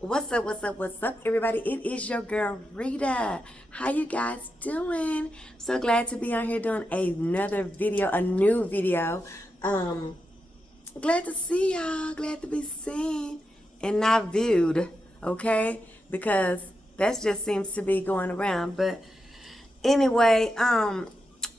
What's up, everybody? It is your girl, Rita. How you guys doing? So glad to be on here doing another video, a new video. Glad to see y'all. Glad to be seen and not viewed, okay? Because that just seems to be going around. But anyway, I'm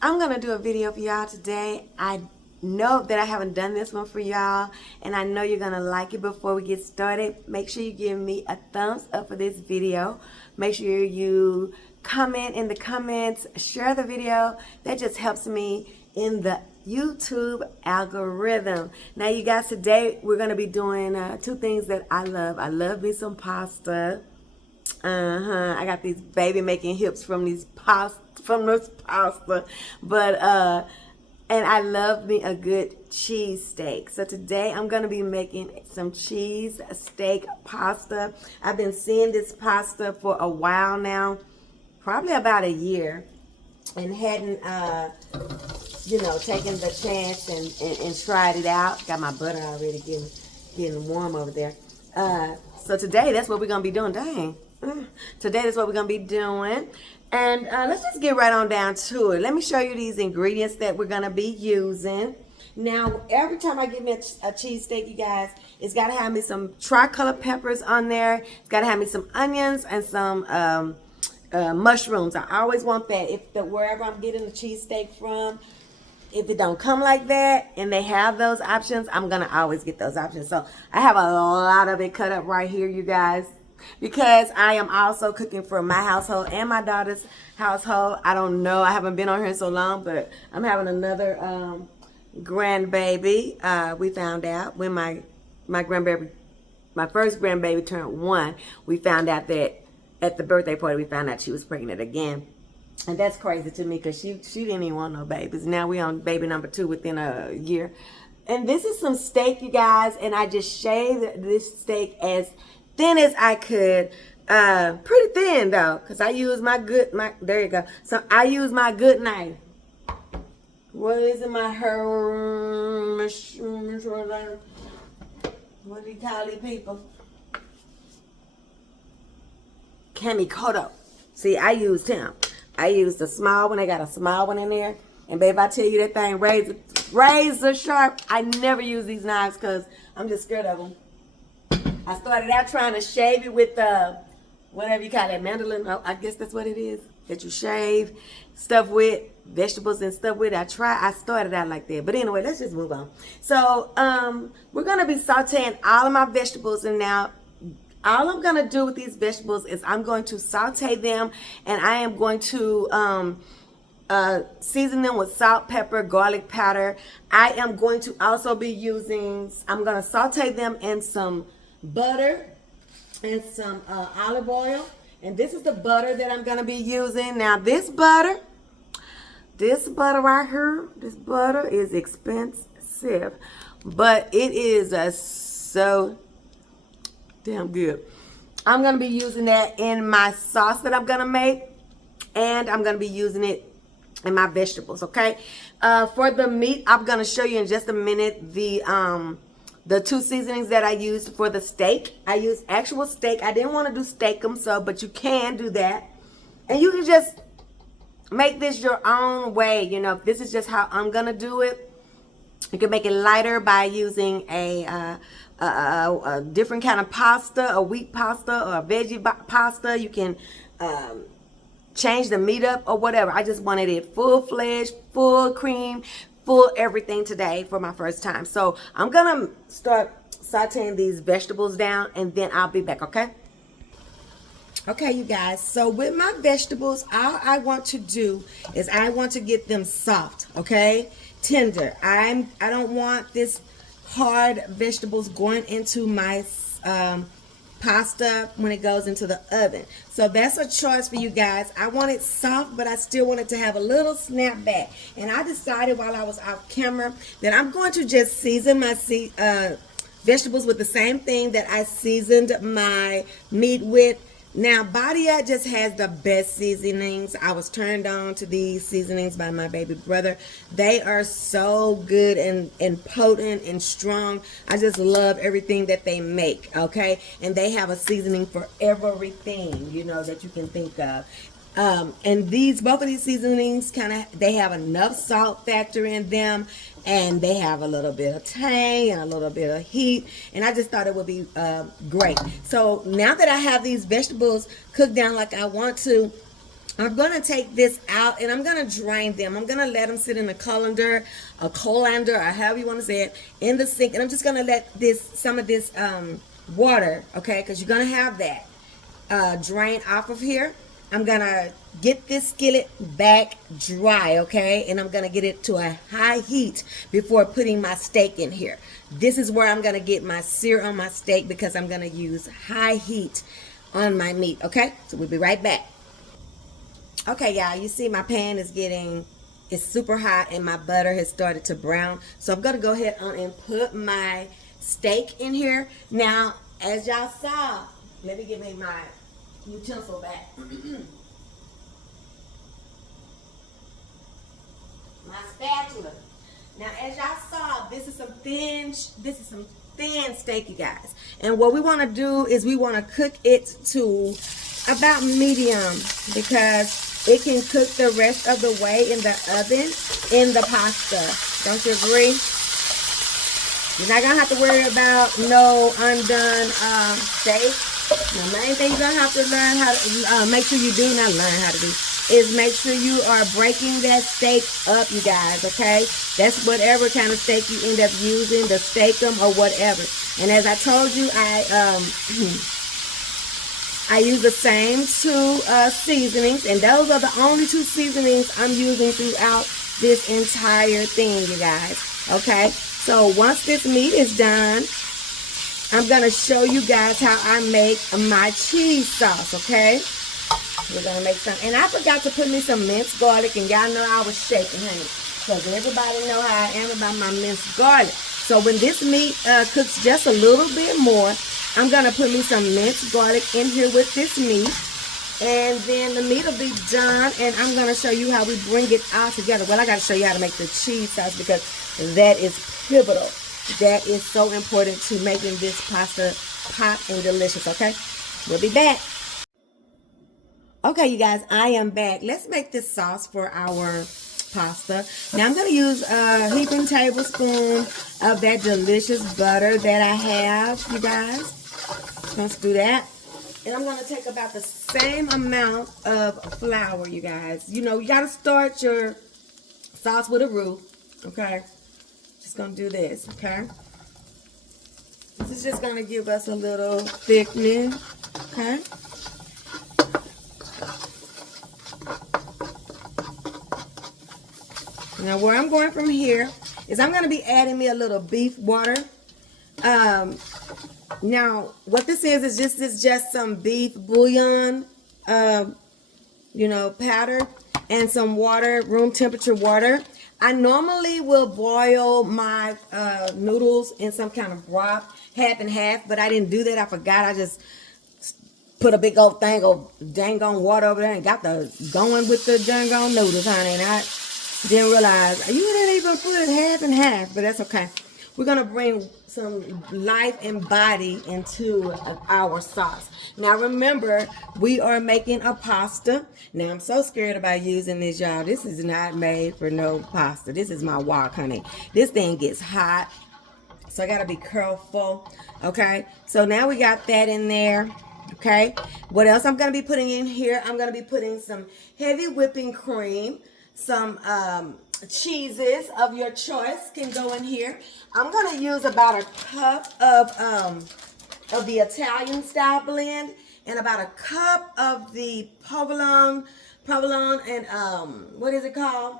going to do a video for y'all today. I know that I haven't done this one for y'all, and I know you're gonna like it. Before we get started, make sure you give me a thumbs up for this video. Make sure you comment in the comments, share the video. That just helps me in the YouTube algorithm. Now you guys, today we're gonna be doing two things that I love. I love me some pasta. I got these baby making hips from this pasta, but and I love me a good cheesesteak. So today I'm going to be making some cheesesteak pasta. I've been seeing this pasta for a while now, probably about a year, and hadn't, taken the chance and tried it out. Got my butter already getting warm over there. So today that's what we're going to be doing. Dang. Today that's what we're going to be doing. And let's just get right on down to it. Let me show you these ingredients that we're going to be using. Now, every time I get me a cheesesteak, you guys, it's got to have me some tricolor peppers on there. It's got to have me some onions and some mushrooms. I always want that. Wherever I'm getting the cheesesteak from, if it don't come like that and they have those options, I'm going to always get those options. So I have a lot of it cut up right here, you guys, because I am also cooking for my household and my daughter's household. I don't know. I haven't been on here so long, but I'm having another grandbaby. We found out when my first grandbaby turned 1, we found out that at the birthday party, we found out she was pregnant again. And that's crazy to me because she didn't even want no babies. Now we on baby number 2 within a year. And this is some steak, you guys, and I just shaved this steak as thin as I could, pretty thin though, because I use there you go. So I use my good knife. What is it, what do you call these people? Kamikoto. See, I used him. I used the small one. I got a small one in there. And babe, I tell you, that thing razor sharp. I never use these knives because I'm just scared of them. I started out trying to shave it with whatever you call it, mandolin. I guess that's what it is, that you shave stuff with, vegetables and stuff with. I started out like that. But anyway, let's just move on. So we're going to be sauteing all of my vegetables. And now all I'm going to do with these vegetables is I'm going to saute them. And I am going to season them with salt, pepper, garlic powder. I am going to also be I'm going to saute them in some butter and some olive oil. And this is the butter that I'm going to be using. Now this butter right here, this butter is expensive, but it is so damn good. I'm going to be using that in my sauce that I'm going to make, and I'm going to be using it in my vegetables, okay? For the meat, I'm going to show you in just a minute the 2 seasonings that I used for the steak. I used actual steak. I didn't want to do steak-em, but you can do that. And you can just make this your own way. You know, this is just how I'm going to do it. You can make it lighter by using a different kind of pasta, a wheat pasta or a veggie pasta. You can change the meat up or whatever. I just wanted it full-fledged, full cream, full everything today for my first time. So I'm gonna start sauteing these vegetables down, and then I'll be back, okay? Okay, you guys, so with my vegetables, all I want to do is I want to get them soft, okay? Tender. I don't want this hard vegetables going into my pasta when it goes into the oven. So that's a choice for you guys. I want it soft, but I still want it to have a little snap back. And I decided while I was off camera that I'm going to just season my vegetables with the same thing that I seasoned my meat with. Now, Badia just has the best seasonings. I was turned on to these seasonings by my baby brother. They are so good and potent and strong. I just love everything that they make, okay? And they have a seasoning for everything, you know, that you can think of. And both of these seasonings they have enough salt factor in them, and they have a little bit of tang and a little bit of heat, and I just thought it would be great. So now that I have these vegetables cooked down like I want to, I'm going to take this out and I'm going to drain them. I'm going to let them sit in a colander, or however you want to say it, in the sink, and I'm just going to let some of this water, okay, because you're going to have that drain off of here. I'm going to get this skillet back dry, okay? And I'm going to get it to a high heat before putting my steak in here. This is where I'm going to get my sear on my steak, because I'm going to use high heat on my meat, okay? So we'll be right back. Okay, y'all, you see my pan is it's super hot and my butter has started to brown. So I'm going to go ahead on and put my steak in here. Now, as y'all saw, let me get my utensil back. My spatula. Now, as y'all saw, this is some thin steak, you guys. And what we want to do is we want to cook it to about medium, because it can cook the rest of the way in the oven in the pasta. Don't you agree? You're not gonna have to worry about no undone steak. The main thing you're gonna have to learn how to make sure you do not learn how to do is make sure you are breaking that steak up, you guys, okay? That's whatever kind of steak you end up using, the steakum or whatever. And as I told you, I use the same two seasonings, and those are the only two seasonings I'm using throughout this entire thing, you guys, okay? So once this meat is done, I'm going to show you guys how I make my cheese sauce, okay? We're going to make some. And I forgot to put me some minced garlic, and y'all know I was shaking, honey, because everybody know how I am about my minced garlic. So when this meat cooks just a little bit more, I'm going to put me some minced garlic in here with this meat. And then the meat will be done, and I'm going to show you how we bring it all together. Well, I got to show you how to make the cheese sauce, because that is pivotal. That is so important to making this pasta hot and delicious, okay? We'll be back. Okay, you guys, I am back. Let's make this sauce for our pasta. Now, I'm going to use a heaping tablespoon of that delicious butter that I have, you guys. Let's do that. And I'm going to take about the same amount of flour, you guys. You know, you got to start your sauce with a roux, okay? Just going to do this, okay? This is just going to give us a little thickening, okay? Now, where I'm going from here is I'm going to be adding me a little beef water. Now, what this is just some beef bouillon, you know, powder, and some water, room temperature water. I normally will boil my noodles in some kind of broth, half and half, but I didn't do that. I forgot. I just put a big old thing of dang on water over there and got the going with the dang on noodles, honey. And I didn't realize you didn't even put it half and half, but that's okay. We're gonna bring some life and body into our sauce. Now remember, we are making a pasta. Now I'm so scared about using this, y'all. This is not made for no pasta. This is my wok, honey. This thing gets hot, so I gotta be careful. Okay, so now we got that in there. Okay, what else I'm gonna be putting in here? I'm gonna be putting some heavy whipping cream, some cheeses of your choice can go in here. I'm gonna use about a cup of the Italian style blend, and about a cup of the provolone and what is it called?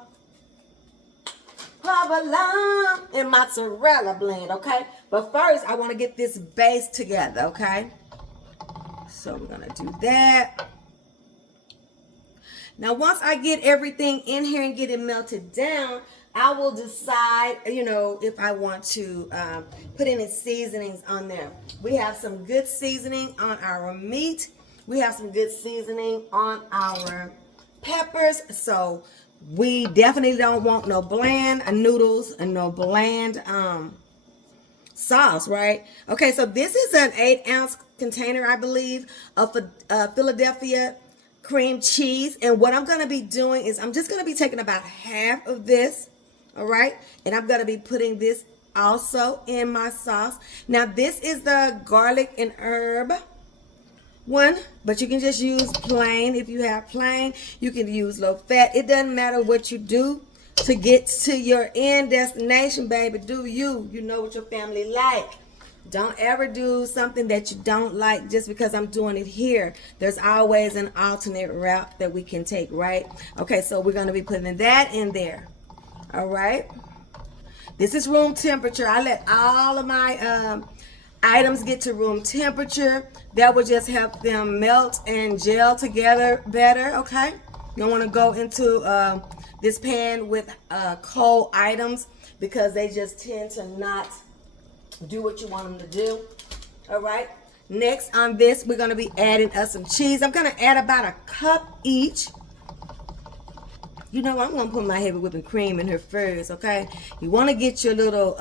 Provolone and mozzarella blend, okay? But first I want to get this base together, okay? So we're gonna do that. Now, once I get everything in here and get it melted down, I will decide, you know, if I want to put any seasonings on there. We have some good seasoning on our meat. We have some good seasoning on our peppers, so we definitely don't want no bland noodles and no bland sauce, right? Okay, so this is an 8-ounce container, I believe, of Philadelphia cream cheese. And what I'm going to be doing is I'm just going to be taking about half of this, all right? And I'm going to be putting this also in my sauce. Now, this is the garlic and herb one, but you can just use plain. If you have plain, you can use low fat. It doesn't matter what you do to get to your end destination, baby. Do you know what your family like? Don't ever do something that you don't like just because I'm doing it here. There's always an alternate route that we can take, right? Okay, so we're going to be putting that in there. All right. This is room temperature. I let all of my items get to room temperature. That will just help them melt and gel together better, okay? You don't want to go into this pan with cold items because they just tend to not do what you want them to do. All right. Next on this, we're going to be adding us some cheese. I'm going to add about a cup each. You know, I'm going to put my heavy whipping cream in here first, okay? You want to get your little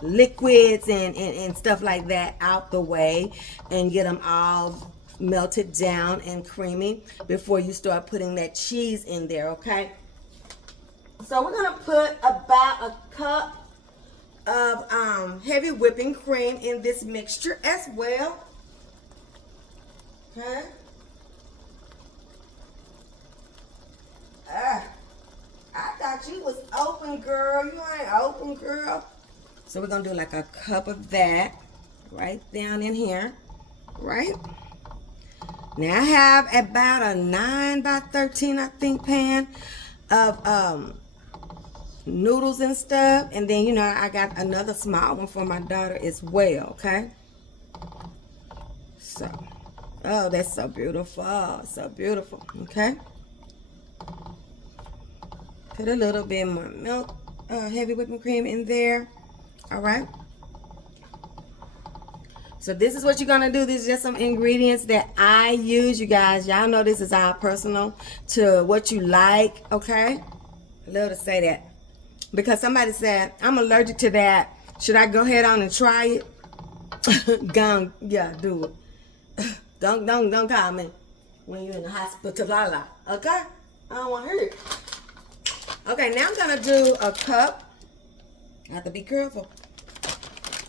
liquids and stuff like that out the way and get them all melted down and creamy before you start putting that cheese in there, okay? So we're going to put about a cup of heavy whipping cream in this mixture as well. Okay. I thought you was open, girl. You ain't open, girl. So we're going to do like a cup of that right down in here, right? Now I have about a 9 by 13, I think, pan of noodles and stuff. And then, you know, I got another small one for my daughter as well, okay? So, oh, that's so beautiful. So beautiful, okay? Put a little bit more milk, heavy whipping cream in there. All right. So this is what you're gonna do. This is just some ingredients that I use, you guys. Y'all know this is all personal to what you like, okay? I love to say that because somebody said I'm allergic to that. Should I go ahead on and try it? Go, yeah, do it. Don't call me when you're in the hospital, okay? I don't want to hear it. Okay, now I'm gonna do a cup. I have to be careful.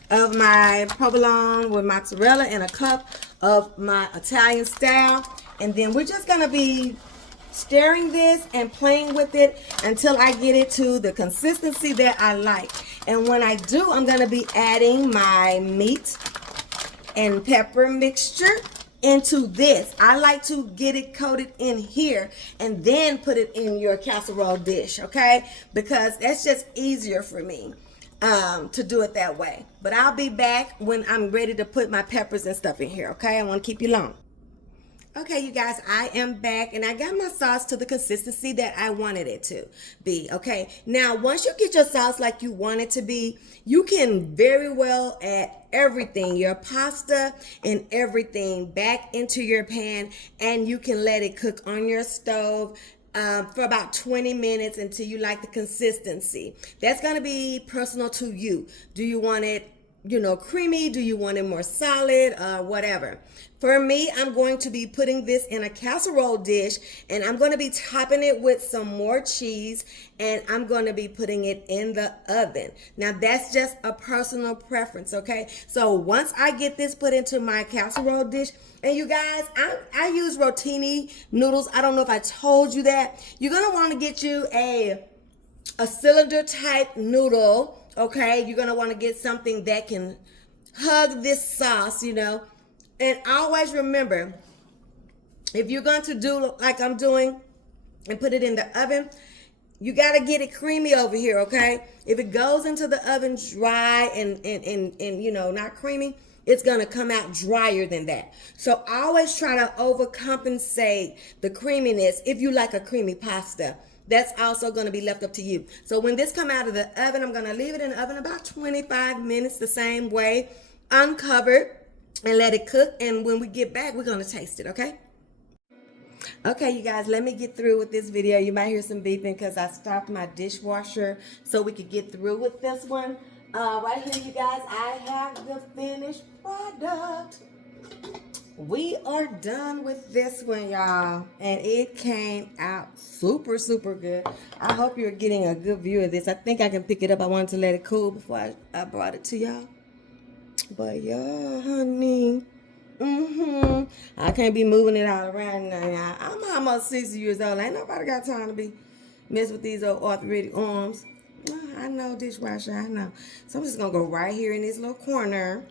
Of my provolone with mozzarella and a cup of my Italian style. And then we're just gonna be stirring this and playing with it until I get it to the consistency that I like. And when I do, I'm gonna be adding my meat and pepper mixture into this. I like to get it coated in here and then put it in your casserole dish, okay? Because that's just easier for me to do it that way. But I'll be back when I'm ready to put my peppers and stuff in here, okay? I want to keep you long. Okay, you guys, I am back and I got my sauce to the consistency that I wanted it to be, okay? Now, once you get your sauce like you want it to be, you can very well add everything, your pasta and everything back into your pan, and you can let it cook on your stove for about 20 minutes until you like the consistency. That's going to be personal to you. Do you want it, you know, creamy? Do you want it more solid? Whatever. For me, I'm going to be putting this in a casserole dish, and I'm going to be topping it with some more cheese, and I'm going to be putting it in the oven. Now, that's just a personal preference, okay? So once I get this put into my casserole dish, and you guys, I use rotini noodles. I don't know if I told you that. You're going to want to get you a cylinder type noodle, okay? You're going to want to get something that can hug this sauce, you know. And always remember, if you're going to do like I'm doing and put it in the oven, you got to get it creamy over here, okay? If it goes into the oven dry and you know, not creamy, it's going to come out drier than that. So always try to overcompensate the creaminess if you like a creamy pasta. That's also going to be left up to you. So when this come out of the oven, I'm going to leave it in the oven about 25 minutes the same way, uncovered. and let it cook. And when we get back, we're gonna taste it, okay? Okay, you guys, let me get through with this video. You might hear some beeping because I stopped my dishwasher so we could get through with this one. Right here, you guys, I have the finished product. We are done with this one, y'all, and it came out super, super good. I hope you're getting a good view of this. I think I can pick it up. I wanted to let it cool before I brought it to y'all. But yeah, honey. I can't be moving it all around now, y'all. I'm almost 60 years old. Ain't nobody got time to be messing with these old arthritic arms. I know, dishwasher, I know. So I'm just gonna go right here in this little corner.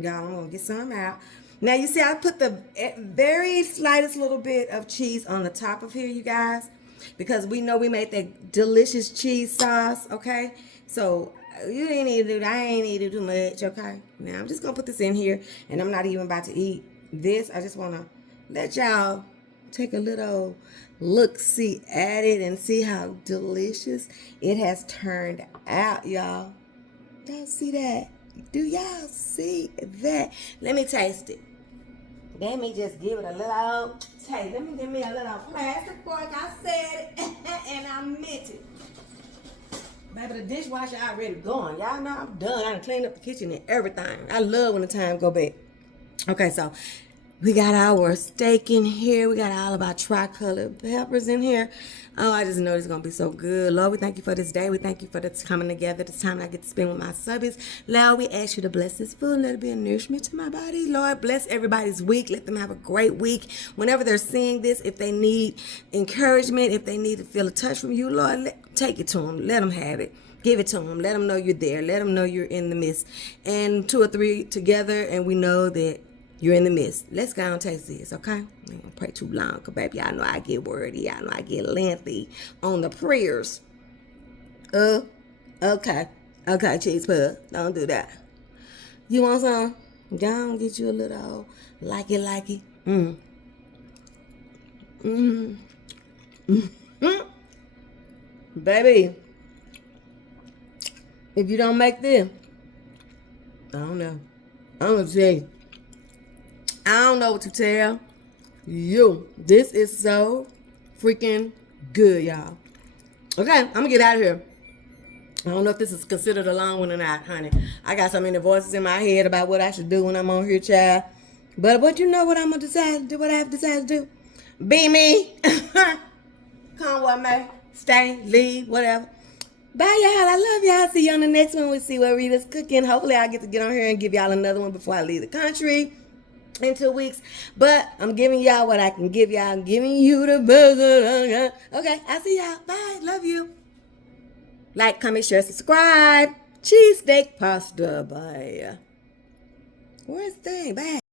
Y'all, I'm gonna get some out. Now you see I put the very slightest little bit of cheese on the top of here, you guys, because we know we made that delicious cheese sauce, okay? So you ain't need to do that. I ain't need to do much, okay? Now I'm just gonna put this in here, and I'm not even about to eat this. I just wanna let y'all take a little look-see at it and see how delicious it has turned out, y'all. Y'all see that? Do y'all see that? Let me taste it. Let me just give it a little taste. Let me give me a little plastic fork. I said it and I meant it. Baby, the dishwasher already gone. Y'all know I'm done. I done cleaned up the kitchen and everything. I love when the time go back. Okay, so we got our steak in here. We got all of our tri-colored peppers in here. Oh, I just know it's going to be so good. Lord, we thank you for this day. We thank you for this coming together, this time I get to spend with my subbies. Lord, we ask you to bless this food and let it be a nourishment to my body. Lord, bless everybody's week. Let them have a great week. Whenever they're seeing this, if they need encouragement, if they need to feel a touch from you, Lord, take it to them. Let them have it. Give it to them. Let them know you're there. Let them know you're in the midst. And 2 or 3 together, and we know that you're in the midst. Let's go and taste this, okay? I ain't gonna pray too long, because, baby, y'all know I get wordy. Y'all know I get lengthy on the prayers. Okay. Okay, cheese puff. Don't do that. You want some? Go get you a little likey. Baby, if you don't make this, I don't know. I'm gonna tell you. I don't know what to tell you. This is so freaking good, y'all. Okay, I'm gonna get out of here. I don't know if this is considered a long one or not, honey. I got so many voices in my head about what I should do when I'm on here, child. But you know what I'm gonna decide to do, what I have decided to do? Be me. Come what may. Stay, leave, whatever. Bye, y'all. I love y'all. See you on the next one. We'll see what Rita's cooking. Hopefully, I'll get to get on here and give y'all another one before I leave the country in 2 weeks. But I'm giving y'all what I can give y'all. I'm giving you the buzzer. Okay, I'll see y'all. Bye. Love you. Like, comment, share, subscribe. Cheesesteak pasta. Bye. Where's the thing? Bye.